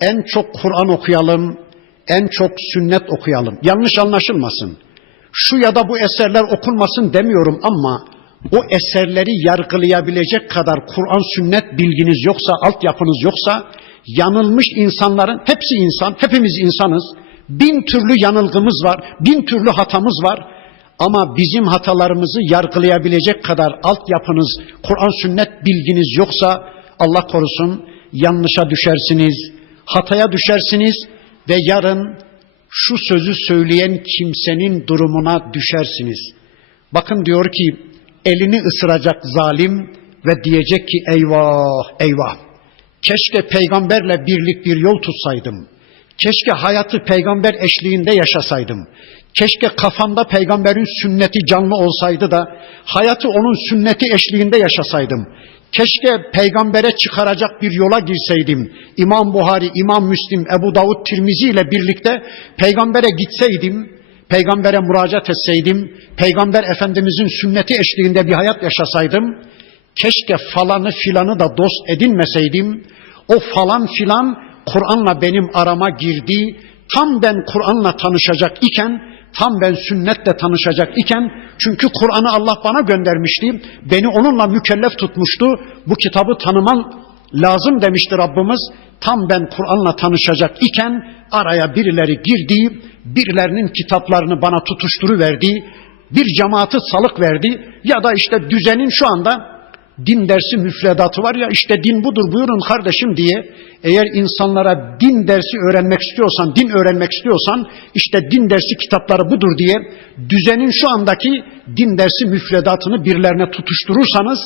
en çok Kur'an okuyalım, en çok sünnet okuyalım. Yanlış anlaşılmasın. Şu ya da bu eserler okunmasın demiyorum ama o eserleri yargılayabilecek kadar Kur'an sünnet bilginiz yoksa, altyapınız yoksa yanılmış insanların hepsi insan, hepimiz insanız. Bin türlü yanılgımız var, bin türlü hatamız var. Ama bizim hatalarımızı yargılayabilecek kadar altyapınız, Kur'an sünnet bilginiz yoksa Allah korusun yanlışa düşersiniz, hataya düşersiniz ve yarın şu sözü söyleyen kimsenin durumuna düşersiniz. Bakın diyor ki elini ısıracak zalim ve diyecek ki eyvah eyvah. Keşke peygamberle birlik bir yol tutsaydım. Keşke hayatı peygamber eşliğinde yaşasaydım. Keşke kafamda peygamberin sünneti canlı olsaydı da hayatı onun sünneti eşliğinde yaşasaydım. Keşke peygambere çıkaracak bir yola girseydim. İmam Buhari, İmam Müslim, Ebu Davud, Tirmizi ile birlikte peygambere gitseydim, peygambere müracaat etseydim, peygamber efendimizin sünneti eşliğinde bir hayat yaşasaydım. Keşke falanı filanı da dost edinmeseydim. O falan filan Kur'an'la benim arama girdi. Tam ben Kur'an'la tanışacak iken, tam ben sünnetle tanışacak iken, çünkü Kur'an'ı Allah bana göndermişti. Beni onunla mükellef tutmuştu. Bu kitabı tanıman lazım demişti Rabbimiz. Tam ben Kur'an'la tanışacak iken araya birileri girdi, birilerinin kitaplarını bana tutuşturuverdi, bir cemaati salık verdi ya da işte düzenin şu anda din dersi müfredatı var ya işte din budur buyurun kardeşim diye eğer insanlara din dersi öğrenmek istiyorsan, din öğrenmek istiyorsan işte din dersi kitapları budur diye düzenin şu andaki din dersi müfredatını birilerine tutuşturursanız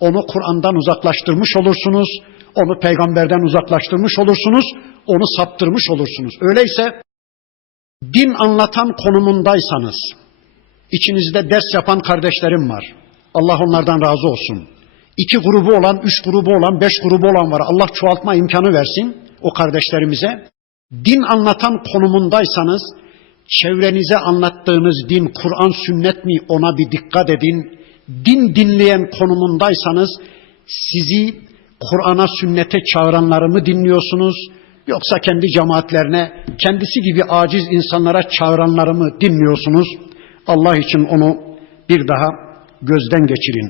onu Kur'an'dan uzaklaştırmış olursunuz, onu peygamberden uzaklaştırmış olursunuz, onu saptırmış olursunuz. Öyleyse din anlatan konumundaysanız, içinizde ders yapan kardeşlerim var. Allah onlardan razı olsun. İki grubu olan, üç grubu olan, beş grubu olan var. Allah çoğaltma imkanı versin o kardeşlerimize. Din anlatan konumundaysanız, çevrenize anlattığınız din Kur'an sünnet mi ona bir dikkat edin. Din dinleyen konumundaysanız sizi Kur'an'a sünnete çağıranları mı dinliyorsunuz? Yoksa kendi cemaatlerine, kendisi gibi aciz insanlara çağıranları mı dinliyorsunuz? Allah için onu bir daha gözden geçirin.